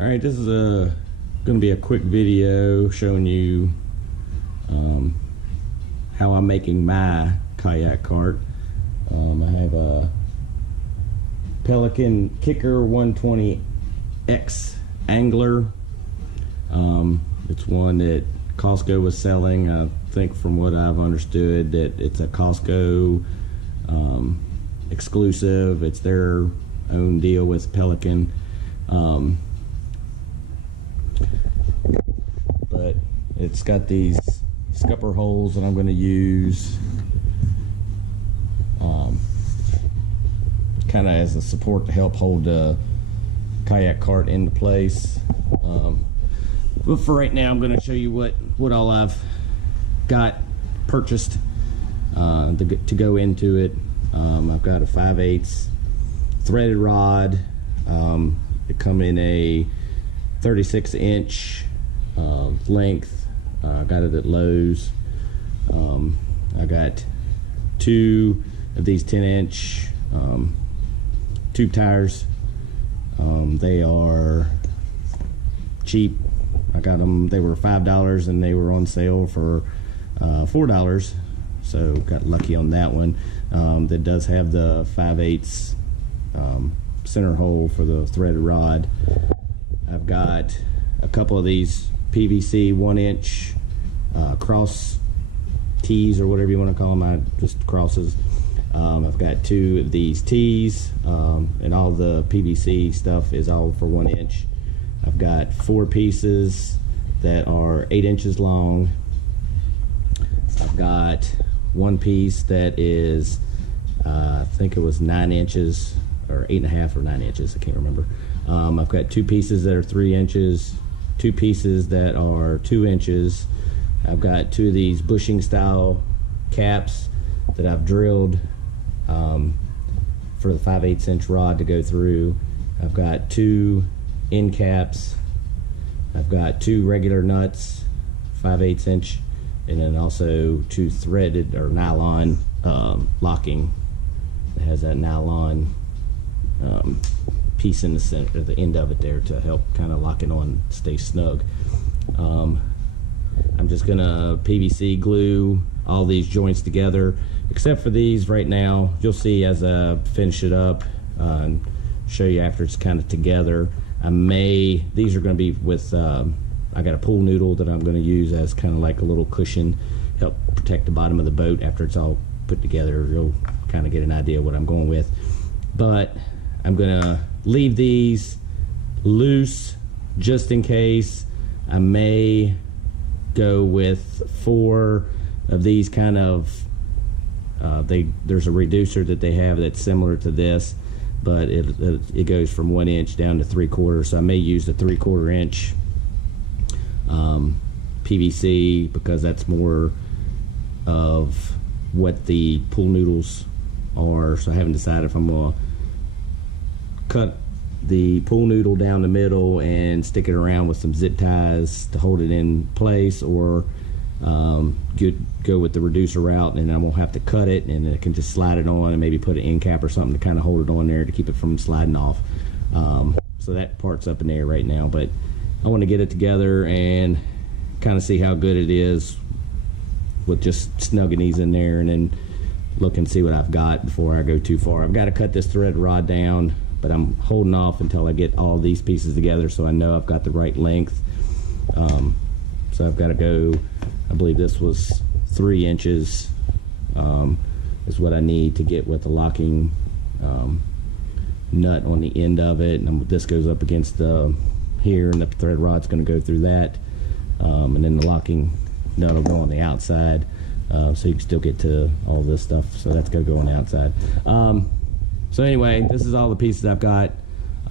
Alright, this is going to be a quick video showing you how I'm making my kayak cart. I have a Pelican Kicker 120X angler. It's one that Costco was selling. I think from what I've understood that it's a Costco exclusive. It's their own deal with Pelican. But it's got these scupper holes that I'm going to use kind of as a support to help hold the kayak cart into place. But for right now, I'm going to show you what all I've got purchased to go into it. I've got a 5/8 threaded rod. It come in a 36-inch length. I got it at Lowe's. I got two of these 10-inch tube tires. They are cheap. I got them, they were $5 and they were on sale for $4, so got lucky on that one. That does have the 5/8 center hole for the threaded rod. I've got a couple of these PVC 1-inch cross tees, or whatever you want to call them, just crosses. I've got two of these tees, and all the PVC stuff is all for 1 inch. I've got 4 pieces that are 8 inches long. I've got one piece that is I think it was 9 inches, or 8.5 or 9 inches, I can't remember. I've got 2 pieces that are 3 inches, 2 pieces that are 2 inches. I've got 2 of these bushing style caps that I've drilled for the 5/8 inch rod to go through. I've got 2 end caps. I've got 2 regular nuts, 5/8 inch, and then also 2 threaded or nylon locking. It has that nylon piece in the center, at the end of it there, to help kind of lock it on, stay snug. I'm just gonna PVC glue all these joints together, except for these right now. You'll see as I finish it up and show you after it's kind of together. These are going to be with, I got a pool noodle that I'm going to use as kind of like a little cushion, help protect the bottom of the boat. After it's all put together, you'll kind of get an idea of what I'm going with. But I'm going to leave these loose just in case. I may go with 4 of these kind of, there's a reducer that they have that's similar to this, but it goes from 1 inch down to 3/4, so I may use the 3/4 inch PVC, because that's more of what the pool noodles are. So I haven't decided if I'm gonna cut the pool noodle down the middle and stick it around with some zip ties to hold it in place, or go with the reducer route, and I won't have to cut it, and I can just slide it on and maybe put an end cap or something to kind of hold it on there to keep it from sliding off. So that part's up in the air right now, but I want to get it together and kind of see how good it is with just snugging these in there, and then look and see what I've got before I go too far. I've got to cut this thread rod down, but I'm holding off until I get all these pieces together so I know I've got the right length. So I've got to go, I believe this was 3 inches is what I need to get with the locking nut on the end of it, and this goes up against here, and the thread rod's going to go through that, and then the locking nut will go on the outside, so you can still get to all this stuff, so that's going to go on the outside. So anyway, this is all the pieces I've got.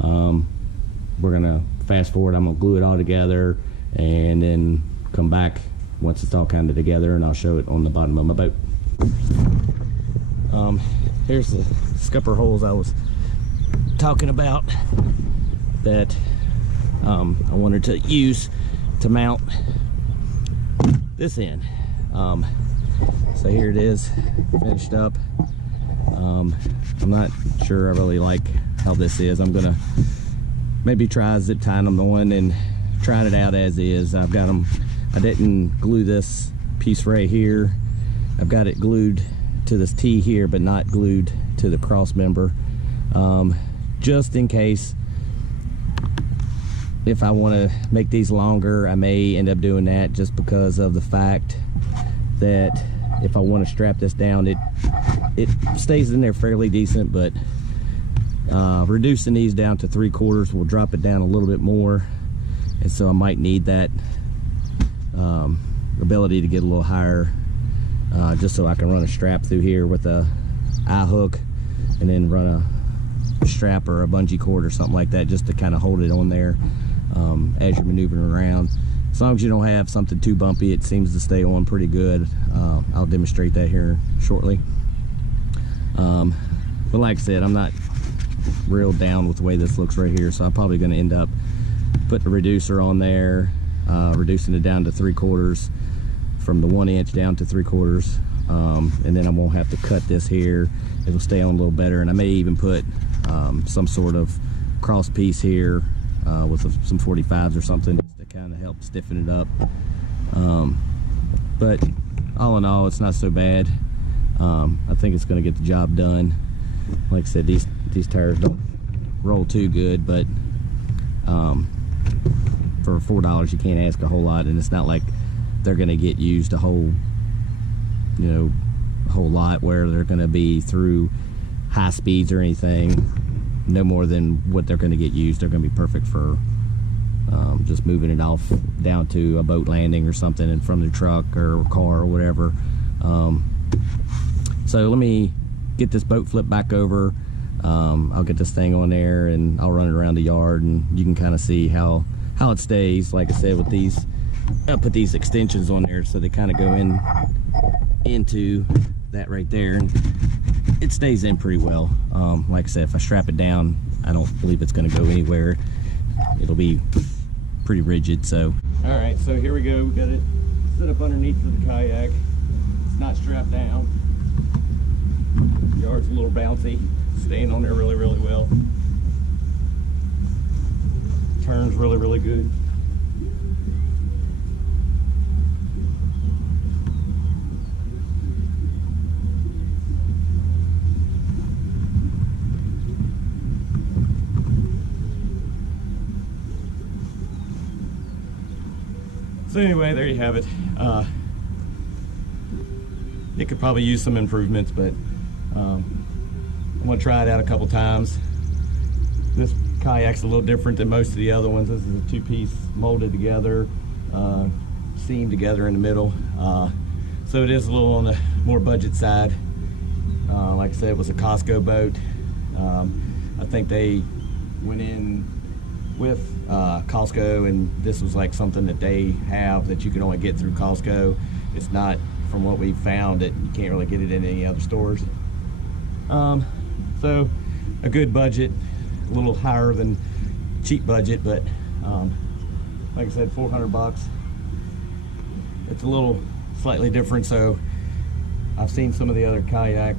We're gonna fast forward. I'm gonna glue it all together and then come back once it's all kind of together, and I'll show it on the bottom of my boat. Here's the scupper holes I was talking about that I wanted to use to mount this in. So here it is, finished up. I'm not sure I really like how this is. I'm gonna maybe try zip tying them on and trying it out as is. I've got them, I didn't glue this piece right here. I've got it glued to this T here, but not glued to the cross member, just in case if I want to make these longer, I may end up doing that, just because of the fact that if I want to strap this down, it stays in there fairly decent, but reducing these down to 3/4 will drop it down a little bit more, and so I might need that ability to get a little higher, just so I can run a strap through here with a eye hook, and then run a strap or a bungee cord or something like that, just to kind of hold it on there as you're maneuvering around. As long as you don't have something too bumpy, it seems to stay on pretty good. I'll demonstrate that here shortly. But like I said, I'm not real down with the way this looks right here, so I'm probably going to end up putting a reducer on there, reducing it down to 3/4, from the 1 inch down to 3/4, and then I won't have to cut this here. It'll stay on a little better, and I may even put some sort of cross piece here with some 45s or something, just to kind of help stiffen it up. But all in all, it's not so bad. I think it's going to get the job done. Like I said, these tires don't roll too good, but for $4 you can't ask a whole lot, and it's not like they're going to get used a whole lot where they're going to be through high speeds or anything. No more than what they're going to get used. They're going to be perfect for just moving it off down to a boat landing or something, and from the truck or car or whatever. So let me get this boat flipped back over. I'll get this thing on there and I'll run it around the yard, and you can kind of see how it stays. Like I said, with these, I put these extensions on there so they kind of go into that right there, and it stays in pretty well. Like I said, if I strap it down, I don't believe it's going to go anywhere. It'll be pretty rigid. So all right, so here we go. We got it set up underneath of the kayak. It's not strapped down. The yard's a little bouncy, staying on there really well. Turns really good. So anyway, there you have it. It could probably use some improvements, but I'm gonna try it out a couple times. This kayak's a little different than most of the other ones. This is a two-piece molded together, seamed together in the middle. So it is a little on the more budget side. Like I said, it was a Costco boat. I think they went in with Costco, and this was like something that they have that you can only get through Costco. It's not, from what we found, that you can't really get it in any other stores. So a good budget, a little higher than cheap budget, but like I said, 400 bucks. It's a little slightly different. So I've seen some of the other kayak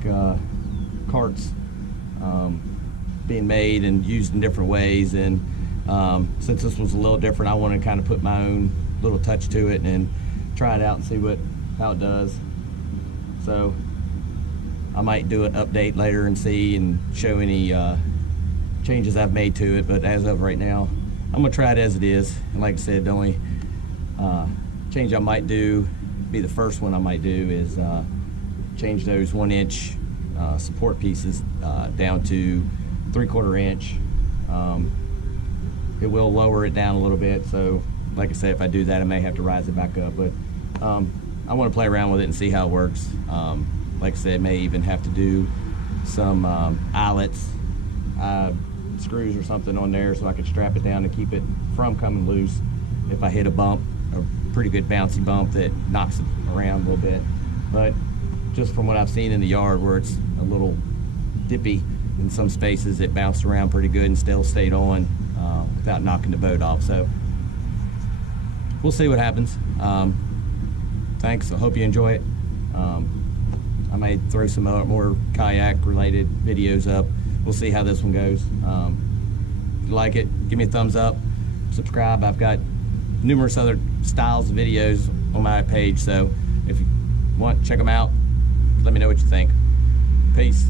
carts being made and used in different ways, and since this was a little different, I want to kind of put my own little touch to it and try it out and see how it does. So I might do an update later and see and show any changes I've made to it, but as of right now, I'm gonna try it as it is. And like I said, the only change I might do, be the first one I might do, is change those 1 inch support pieces down to 3/4 inch. It will lower it down a little bit, so like I said, if I do that, I may have to rise it back up, but I want to play around with it and see how it works. Like I said, may even have to do some eyelets, screws or something on there, so I can strap it down to keep it from coming loose if I hit a bump, a pretty good bouncy bump that knocks it around a little bit. But just from what I've seen in the yard, where it's a little dippy in some spaces, it bounced around pretty good and still stayed on without knocking the boat off. So we'll see what happens. Thanks. I hope you enjoy it. I may throw some more kayak related videos up. We'll see how this one goes. you like it, give me a thumbs up, subscribe. I've got numerous other styles of videos on my page, so if you want, check them out. Let me know what you think. Peace.